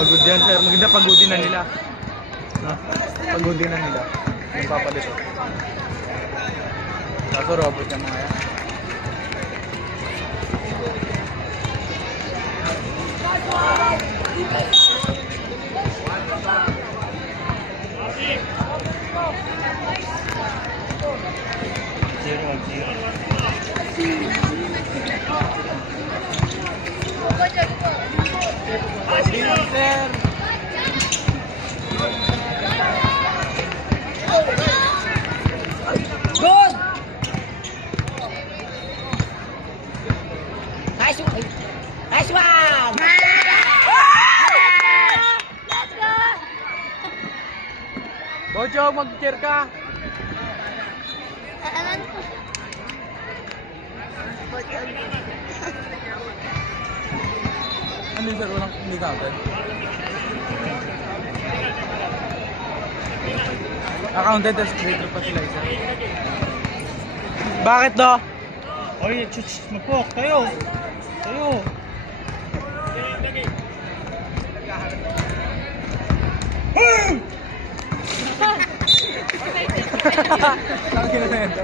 Pagod yan, sir. Maganda pagodin na nila. No? Pagodin na nila. Yung papalito. Kaso robot yung mga yan. Sir. Good! Nice one! Nice one! Let's go! Bojo, mag-cheer ka. Ano yun, sir? Walang hindi counted? Accounted as creator pa sila isa. Bakit do? Oy, magpok tayo. Tayo. Tangin na ito.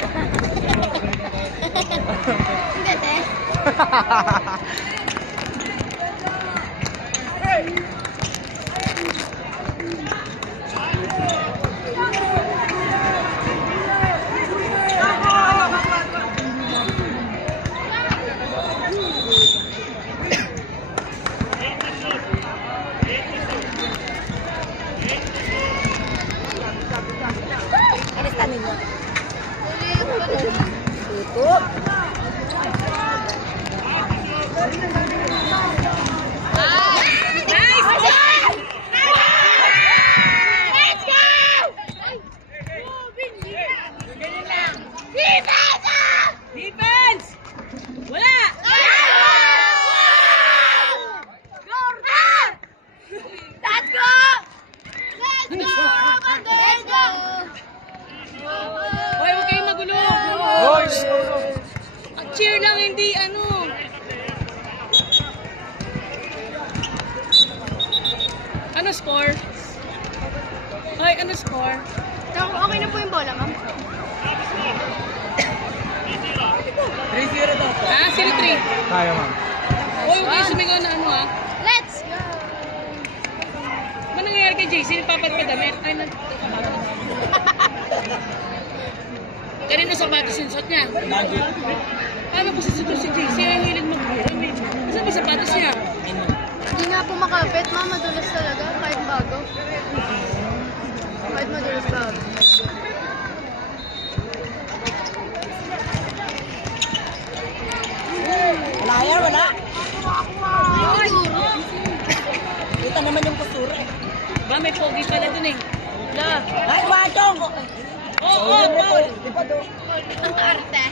Tutup. Cheer lang, hindi ano. Ano score? Hoy, ano score? Okay na po yung bola, ma'am. 3-0 daw. Ah, 0-3. Kaya, ma'am. Hoy, huwag kayo sumigaw na ano ha. Let's go! Ano nangyayari kay JC? Nagpapadamit? Ay, kanino sapatos yung suot niya? Paano po susunod si JC? Ay, hilig mag-hiram eh. Saan ba sapatos niya? Hindi nga po makapit, ma'am. Madulas talaga. Kahit bago. Kahit madulas bago. Wala yan, wala. Ay, Kita naman yung kusura eh. Ba, may pogi pala dun eh. La. Ay, watong! Oo, Paul. Di ba do? ang arte.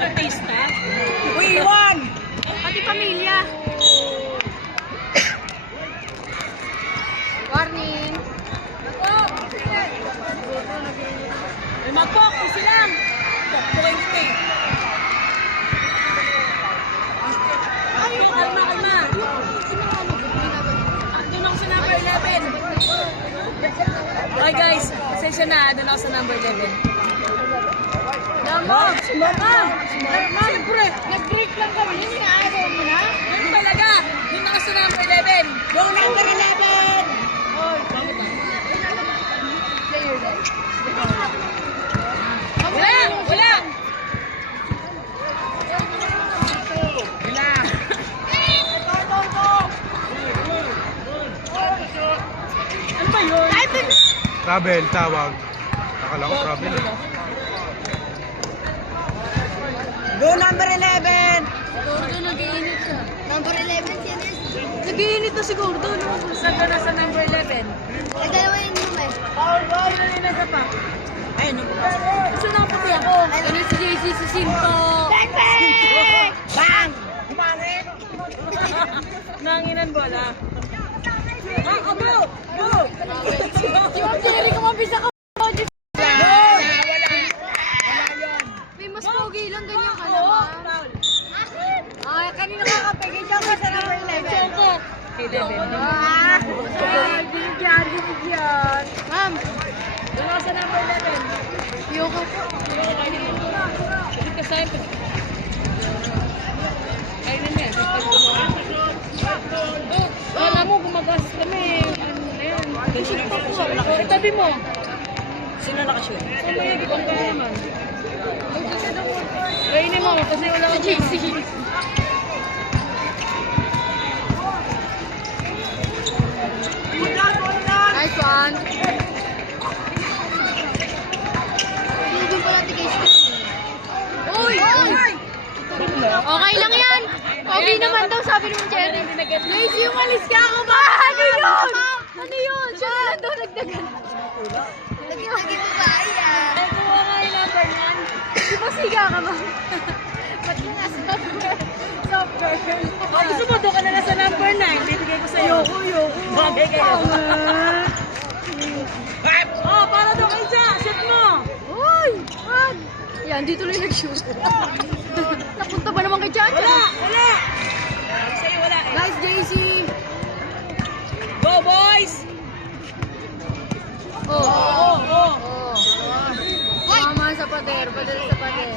Artista. Uy, Iwan! Pati pamilya. Warning. May mag-focus silang. Tukoy dito eh. Ay, kalma, kalma. Doon ako sa number 11. Okay guys, pasensya na. Doon ako sa number 11. Damo. Ma'am! Siyempre! Nag-break lang kami. Hindi nga ayaw mo na. Yun talaga! Doon ako sa number 11. Go number 11! Wala! Wala! Ano ba yun? Travel, tawag. Akala ko travel eh. Go number 11! Gordo, nag-iinit siya. Number 11 siya rin. Nag-iinit na si Gordo, no? Saan ka na sa number 11? Nagdalawa yun yung eh. Paul, nalinaga pa. Ayun, Gusto na pati ako. Ano si JC, si Sinto? bang! Kumangin! Nanginan bola. Ah, abo! Go! Jerry, kumabisa ka. May mas pogi lang, ganyan ka naman. Ah! Binigyan. Ma'am, Wala sa number 11. ayoko. Bakit ka sa'yo? Kainin mo yan. Wala mo, gumagas kami. Ano na yan? Itabi mo. Sino nakashoot? Saan mo yung ibang kalaman? Kainin mo kasi wala ka JC. Nice one. Pinigyan pala ti Casey. Uy! Okay lang yan. Okay naman daw, sabi ni Ma'am Cherry. Casey, umalis ka ako ba? Ano yun? Ano yun? Siya na lang daw nagdagan. Nagdagan mo ba yan? Ay, kuha nga yung number niyan. Di ba siga ka ba? Ba't ka nga software? Software. Oh, gusto mo, doon ka na sa number 9. Bibigay ko sa'yo. Ayoko. Bagay kayo. Oh, para doon kayo dyan. Shoot mo. Uy! Wag! Yan, dito lang nag-shoot. Napunta ba naman kay Chacha? Wala. Sa'yo wala eh. Guys, JC! Go, boys. Oh. Oh. Mama sa pader, pader sa pader.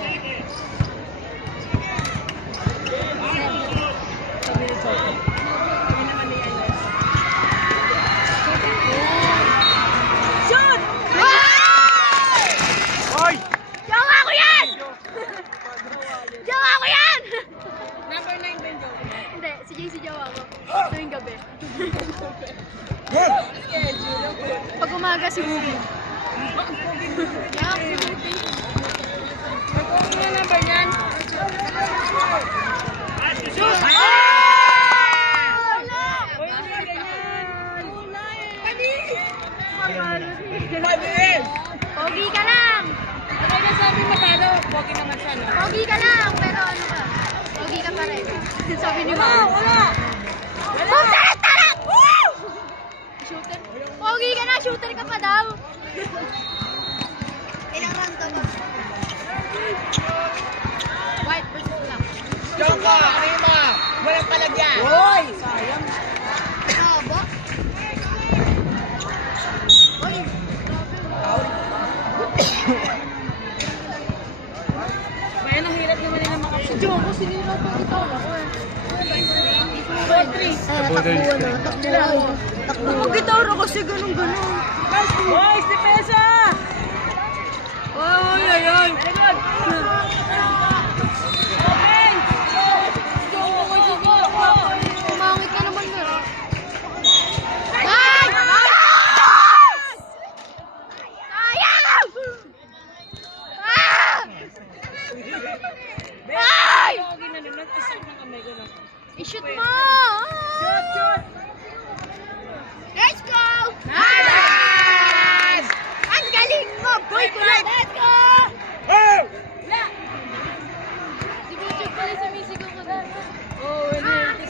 Shoot! Hoy! Jawa ko yan! Jawa ko yan! Number 9 din, Joe. Hindi, si JC jawa ko. Tuwing gabi. Pag umaga si Bugi. Yak, si Bugi. Magkano nga number niyan? Shoot! Wala! Uy, hindi ganyan. wala eh. Pabili! Pogi ka lang! Kapag nasabi matalo, pogi naman siya, no? Pogi ka lang, pero ano ka? Pogi ka pa rin. Sabi ni Mama. Wala! Shooter! Tara! Woo! Shooter? Pogi ka na, shooter ka pa daw. Ilang round ka ba? White versus black. Joko, Arima! Walang palagyan! Hoy! Sayang. Sabo? Uy! Bayan, ang hirap naman nila makapag. Joko, sinira pa kita ako. 4-3. Takbuhan na. Takbuhan. Takbuhan. kasi ganun-ganun. Hoy, si Pesa! Ay, ay, ay. Open! Umangit ka naman na. Ay! Sayang! Ah! Ay! Pogi na nun, nag-isip ng kamay ko na. I-shoot mo! Let's go! Nice! Ang galing mo! Boy ko lang! Let's go! Wala! Si Butchog pala sumisigaw ko doon. Oh, hindi.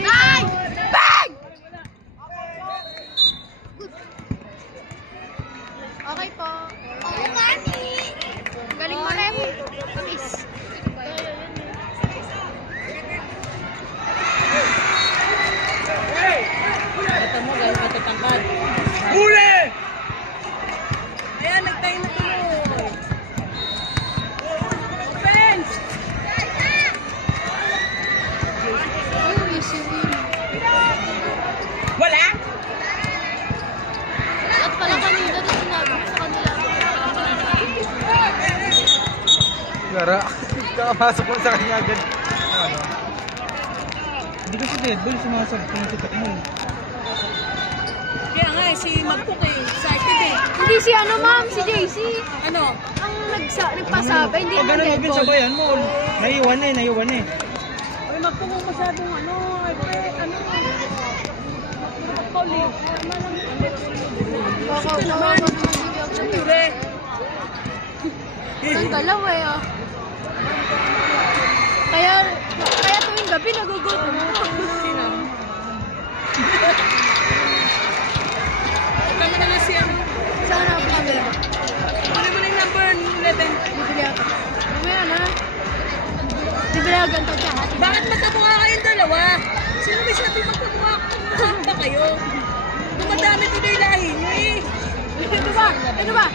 Nice! Bang! Okay po. Oo, Mami! Galing mo rin. Kamis. Ito mo, gano'n matatangkad. Huli! Ayan, nagtayo na tuloy. Offense! Ay, easy win. Wala? At pala kanina na sinabi ko sa kanila. Gara, kakapasok ko sa kanya agad. Ano? Hindi kasi dead ball, sumasabot ng titak mo. Kaya nga, si Magpuk eh. Excited eh. Hindi si ano, ma'am, si JC. Ano? Ang nagpasabay, hindi Pag naman ganun, dead Ubin, ball. sabayan mo. Naiwan eh. Uy, Magpuk mo masyadong ano, ano. Magpuk eh. Baka naman. naman. Huli. Ang dalawa eh, oh. Kaya tuwing gabi nagugutom ako. Sino? Kami na nga si ano. Saan ako nabili? Ano mo na yung number 11? Bibili ako. Mamaya na. Bibili ako ganito tsaka. Bakit magkamukha kayong dalawa? Si Sino may sabi magkamukha ba kayo? Dumadami tuloy lahi niyo eh. Ito ba? Ito ba?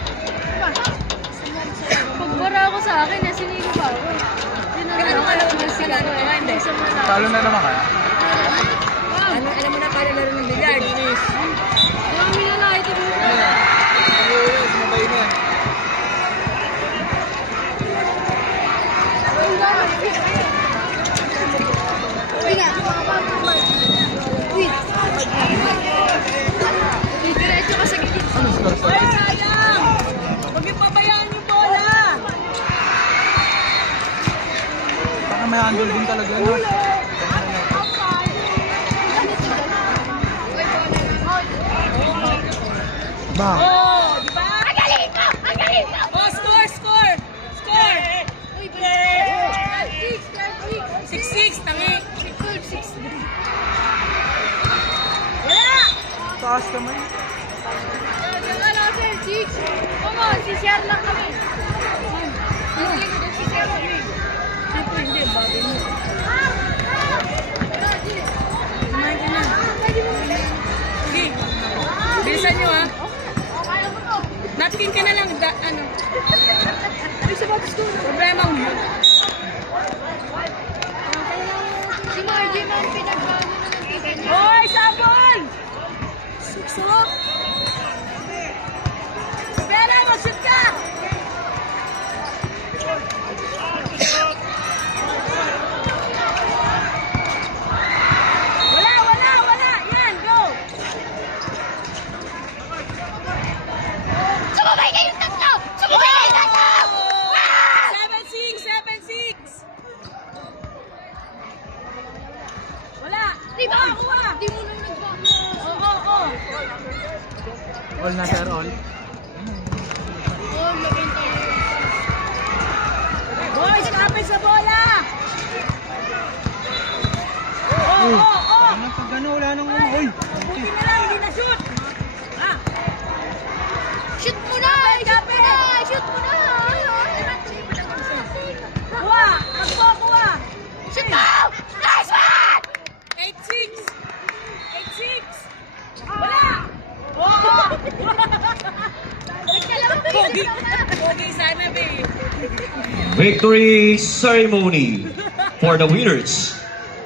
Pagbara ako sa akin, sinilo ba ako? Ano ka lang naman sila? Hindi. Talo na naman kaya? Alam mo na paano laro ng billiard. Marami na lang ito dito. Sumabay na. Tiga, Uy! Diretso ka sa gilid. Ano score sa? Ay, sayang! Huwag yung pabayaan yung bola! Baka may handle din talaga, no? Ba? Oh, di ba? Ang galing ko! Ang galing ko! Oh, score, score! Score! Uy, 6, 6-6, tangi. 6. Wala! Taas naman. Diyan ka lang, sir. 6. Come on, CCR lang kami. CCR kami. Siyempre, hindi. Bagay mo. Kumain ka na. Sige. Bilisan nyo, ha? Kaya mo to. Napkin ka na lang. Ano? Ay, sapatos ko. Problema mo yun. Si Margie man pinagbago na ng ticket niya. Hoy, sabon! Suksok! Bella, mag-shoot ka! Wala! Yan, go! Sumabay kayong tatlo! Sumabay kayong tatlo! 7-6! Wala! Di ba? Kuha! Di mo nang nagbago. Oo. All na, sir, all. Oh, laking tayo. Boys, kapit sa bola! Oo. Ano pag ano, wala nang ano. Uy! Buti na lang, hindi na shoot! Ah, Shoot mo na! Shoot mo na! Shoot mo na! kuha! Kuha! Shoot mo! Nice one! 8-6! Wala! Oo! Pogi sana, be. Victory ceremony for the winners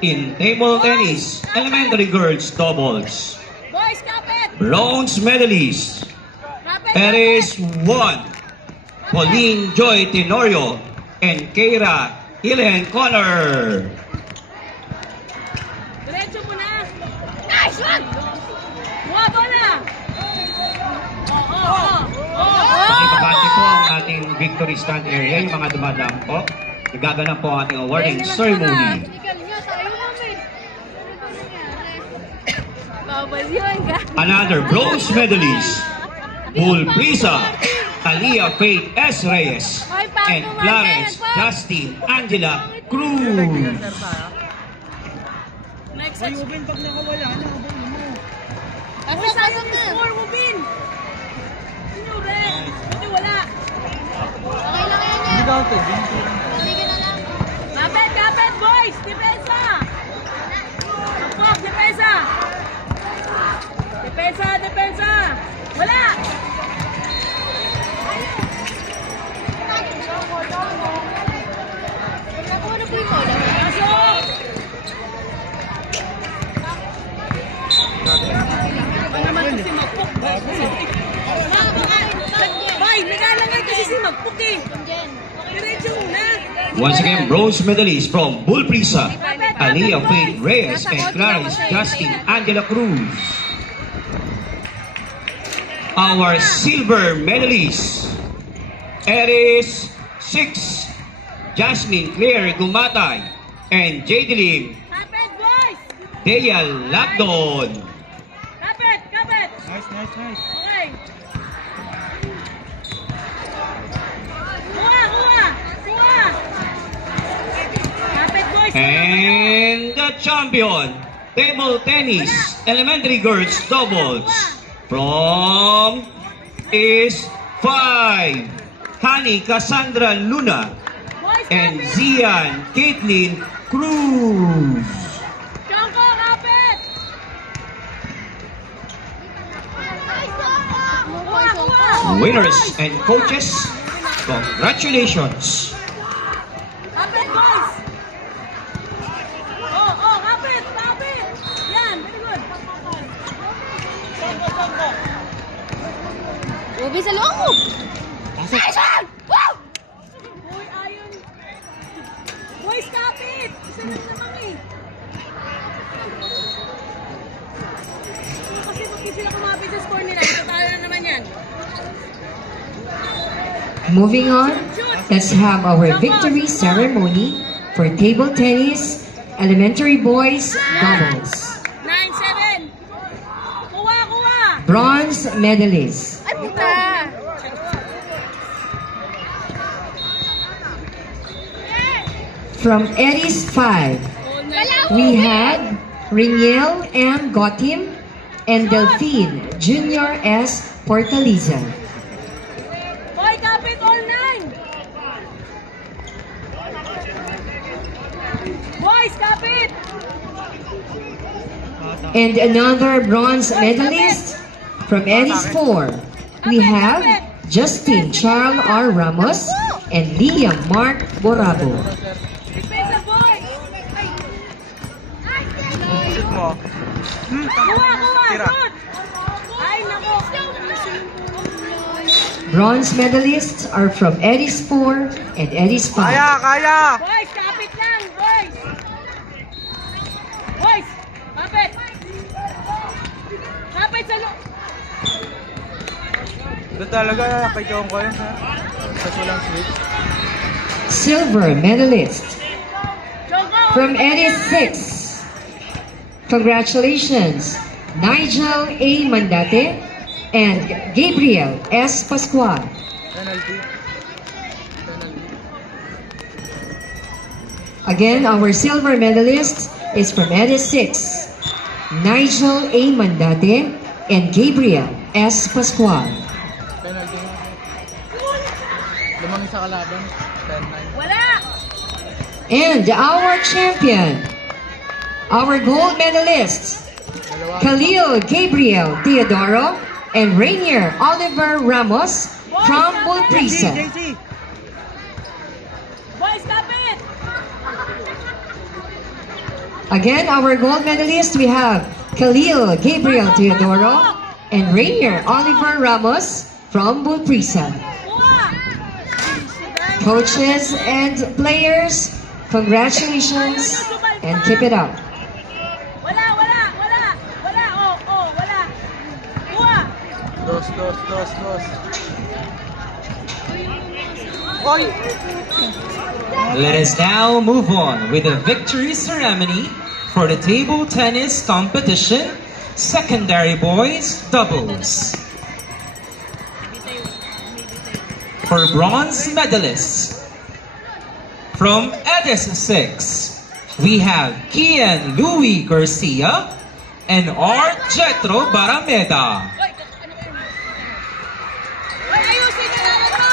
in table tennis elementary girls doubles. Boys, kapit! Bronze medalist, Kapit! Paris 1, Pauline Joy Tenorio, and Keira Helen Connor. Diretso mo na! Nice one! Kuha bola! Oo! Pakibabati po ang ating victory stand area, yung mga dumadaan po. Nagaganap po ang ating awarding ceremony. Ikaw niya, tayo namin. Ano ba nangyari? Babasyuan ka. Another bronze medalist, Bull Prisa, Aliyah Faith S. Reyes, and Clarence Justin Angela Cruz. Next Uy, set. Ubin, pag nakawala, ano, abang mo. Ako sa score mo, Bin! Sino, Ren? Buti wala. Okay lang yan Hindi yan. counted. Tuloy ka na lang. Kapit, boys! Depensa! Kapok, depensa! Depensa! Wala! Nakuha na po yung bola. Pasok! Ano naman ito si Magpok? Bay, nag-alangay kasi si Magpok eh. Diretso muna. Once again, bronze medalist from Bull Prisa, Aliyah Faith Reyes, and Clarence Justin Angela Cruz. Our silver medalist, Eris 6, Jasmine Claire Gumatay, and Jadeline Kapit, boys! Dea Lagdon. Kapit! Nice. Okay. Kuha! Kapit, boys! And the champion, table tennis, elementary girls doubles, from is 5, Hani Cassandra Luna, Boys, and kapit! Zian Caitlin Cruz. Chongko, kapit! Winners and coaches, congratulations! Kapit, boys! Oh, kapit! Yan, very good. Ubi sa loob! Action! Woo! Uy, ayun. Boys, kapit! Isa lang naman eh. Kasi pag di sila kumapit sa score nila, itatalo na naman yan. Moving on, let's have our victory ceremony for table tennis elementary boys doubles. 9-7. Kuha! Bronze medalists. Ay, puta! From Eris 5, we had Riniel M. Gotim and Delphine Junior S. Portaliza. Boy, kapit all 9. Boys, kapit! And another bronze medalist from Eris 4, we have Justin Charles R. Ramos and Liam Mark Borabo. Pesa, boy! Shoot mo. Kuha! Tira. Good! Ay, nako! Bronze medalists are from Eris 4 and Eris 5. Kaya! Boys, kapit lang! Boys! Boys! Kapit! Kapit sa loob! Doon talaga, paikawang ko yun, ha? Tapos walang switch. Silver medalist Joko! from Eris 6. Congratulations, Nigel A. Mandate and Gabriel S. Pascual. Penalty. Again, our silver medalist is from Eris 6. Nigel A. Mandate and Gabriel S. Pascual. Penalty. Limang isa kalaban. 10-9. Wala! And our champion, our gold medalists, Khalil Gabriel Teodoro and Rainier Oliver Ramos from Bulprisa. JC! Boys, kapit! Again, our gold medalists, we have Khalil Gabriel Teodoro and Rainier Oliver Ramos from Bulprisa. Kuha! Coaches and players, congratulations and keep it up. Wala! Wala! Kuha! Dos. Oy! Let us now move on with the victory ceremony for the table tennis competition, secondary boys doubles. For bronze medalists, from Edis 6, we have Kian Louis Garcia and Art Jetro Barameda. Ay, ayusin niyo naman to!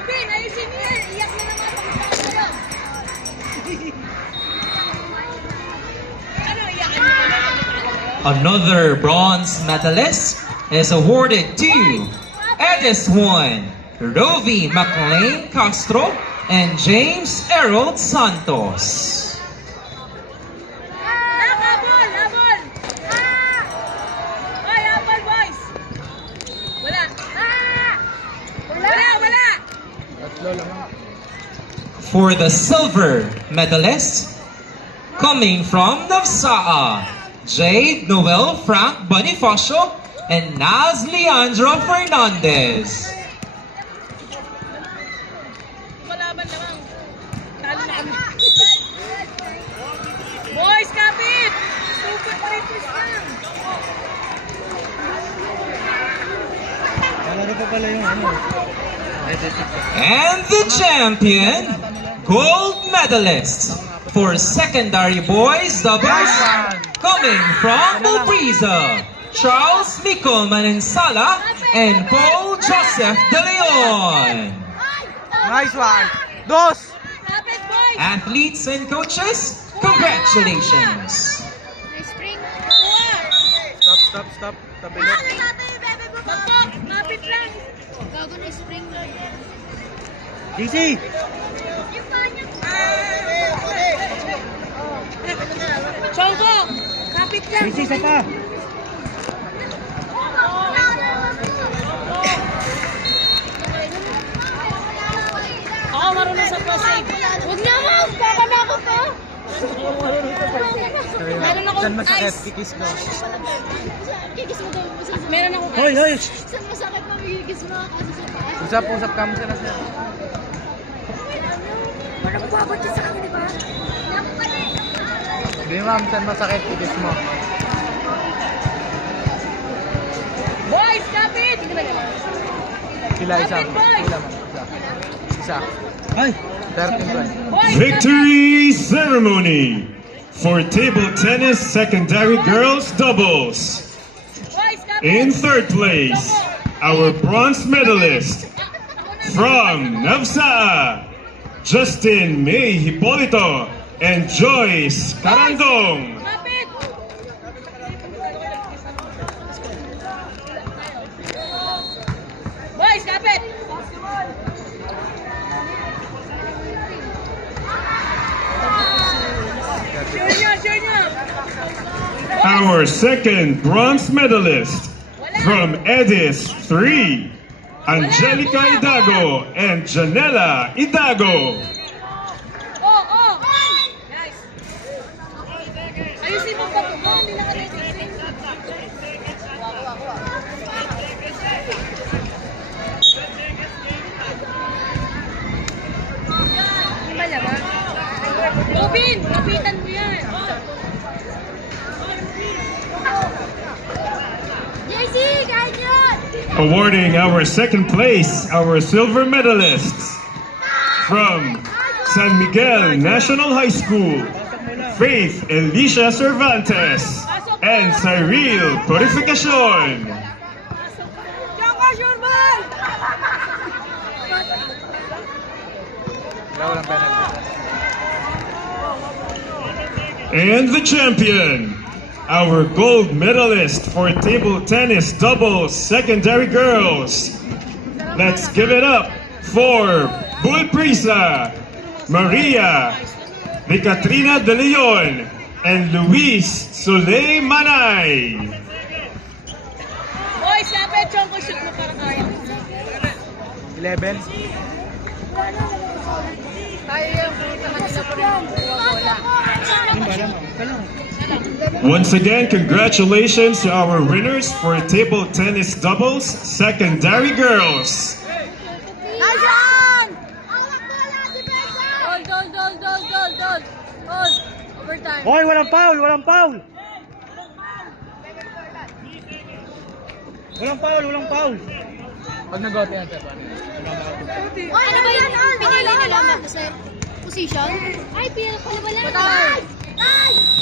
Rubin, ayusin niyo yan! Iyak na naman pag-iyak kayo! Ano, iyakan niyo? Another bronze medalist is awarded to Edis 1, Rovi McLean Castro and James Errol Santos. Habol! Ay, habol, boys! Wala! Wala! Tatlo lamang. For the silver medalist, coming from Navsaa, Jade Noel Frank Bonifacio and Naz Leandro Fernandez. Malaban naman. Talo na kami. Boys, kapit! Super fighters lang! Lalaro pa pala yung ano. And the champion, gold medalist for secondary boys doubles, coming from Bulprisa, Charles Mico Manansala and Paul Joseph De Leon. Nice one. Dos. Kapit, boys! Athletes and coaches, congratulations. Nice spring. Kuha! Stop. Tabi na. Kapit lang. Gago na spring. JC! Chonggo, kapit lang. JC, isa pa! Ako marunong sa pasig. Huwag naman! Baka na ako pa! Meron ako Saan masakit? ice. Kikis ko. Kikis mo daw mo sa Meron ako Hoy, hoy! Saan masakit mo kikis mo kasi sa taas? Usap-usap ka mo sila sir. Walang babot sa akin, di ba? Hindi ma'am, saan masakit? Kikis mo. Boys, kapit! Sila isa. Sila ma'am. Isa. Ay! 13 point. Boys, Victory ceremony for table tennis secondary girls doubles. boys, kapit! In third place, our bronze medalist from Navsa, Justin May Hipolito and Joyce Carandong. Kapit! Boys, kapit! Sure nyo! Our second bronze medalist from Edis 3, Angelica Idago and Janela Idago. Oh! Nice! Ayusin mo pa ito. Hindi na ka-ready. Robin! Kapitan mo yan! JC, kahit yun! Awarding our second place, our silver medalists from San Miguel National High School, Faith Alicia Cervantes and Cyril Purificacion. Wala, walang penalty. And the champion, our gold medalist for table tennis doubles secondary girls. Let's give it up for Bulprisa, Maria, de Catrina de Leon, and Luis Soleil Manay. Boys, kapit! Chonko, shoot mo para kaya. 11. Tayo yung pumunta kanina po rin. Wala. Once again, congratulations to our winners for table tennis doubles secondary girls. Nasaan? Hawak bola, depensa! Hold. Overtime. Hoy, walang foul! Walang foul! Walang foul! Pag nag-gote yan, sir. Ano ba yun? Pinili nila mag sir? Position? Ay, pinili pala wala.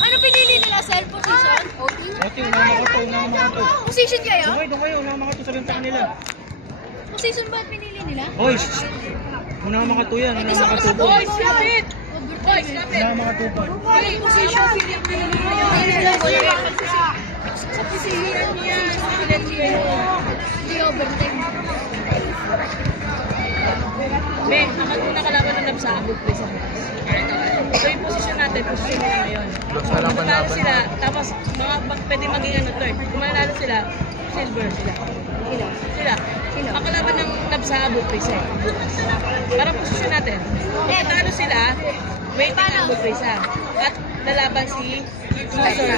Ano pinili nila sir? Position? Outing? Okay, una makato. Position kayo? Doon kayo, una makato sa bintang nila. Position ba pinili nila? Hoy! Una makato yan, una makato. Boys, kapit! Boys, kapit! Una makato po. Okay, position sila pinili nila. Sa position niya. Hindi overtime. Ben, ang kalaban ng Nabsa, abot pa sa bukas. So yung posisyon natin, posisyon nila ngayon. Looks na lang Kung panlaban. matalo sila, tapos pwede maging third. Kung manalo sila, silver sila. Sila. Ang kalaban ng Nabsa, abot pa isa. Para posisyon natin. Kung matalo sila, waiting ang abot pa isa. At lalaban si Sir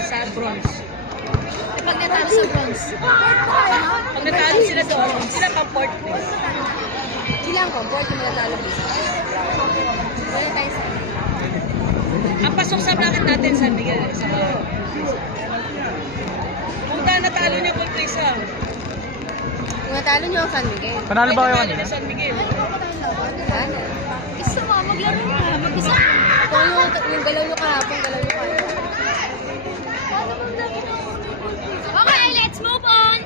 sa bronze. Pag natalo sa bronze. Pag natalo sila doon, sila pa fourth place. Sila ang comfort yung natalo. Wala tayo sa... Ang pasok sa bracket natin, San Miguel. Sa kung natalo niya full place ah. Kung natalo nyo ang San Miguel. Panalo ba kayo Natalo kanina? na San Miguel. Gusto mo, maglaro ka. Mag-isa. Kung yung galaw nyo kahapon, galaw nyo kahapon. Okay, let's move on!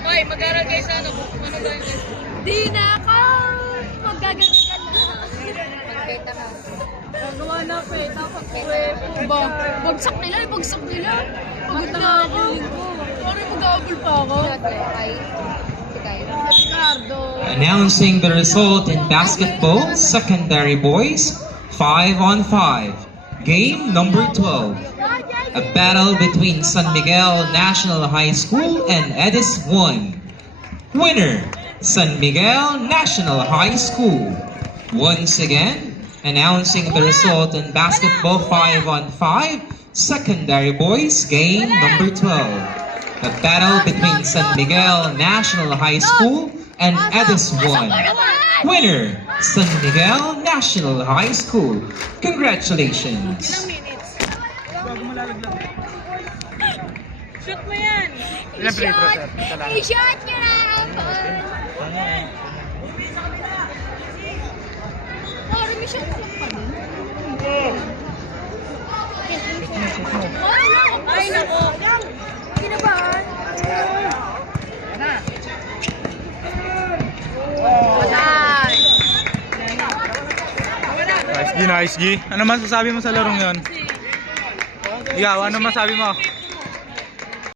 Hoy, mag-aral kayo sa ano ba yun? Di na ako! Maggagagagal na. Magkita ka. Nagawa na peta. Ba? Bagsak nila, bagsak nila. Pagod na ako. Sorry, mag-aabol pa ako. Ricardo. Announcing the result in basketball, secondary boys, 5-on-5. Game number 12. A battle between San Miguel National High School and Edis 1. Winner, San Miguel National High School. Once again, announcing the result in basketball 5-on-5, secondary boys, game number 12. A battle between San Miguel National High School and Edis 1. Winner, San Miguel National High School. Congratulations! Shoot mo yan! Ilan free throw, sir? Isa lang. I-shot niya na! Sorry, may shot lang pa din. Ay, nako! Kinabahan. Nice G, nice G. Ano man sasabi mo sa larong yon? Ikaw, ano masabi mo?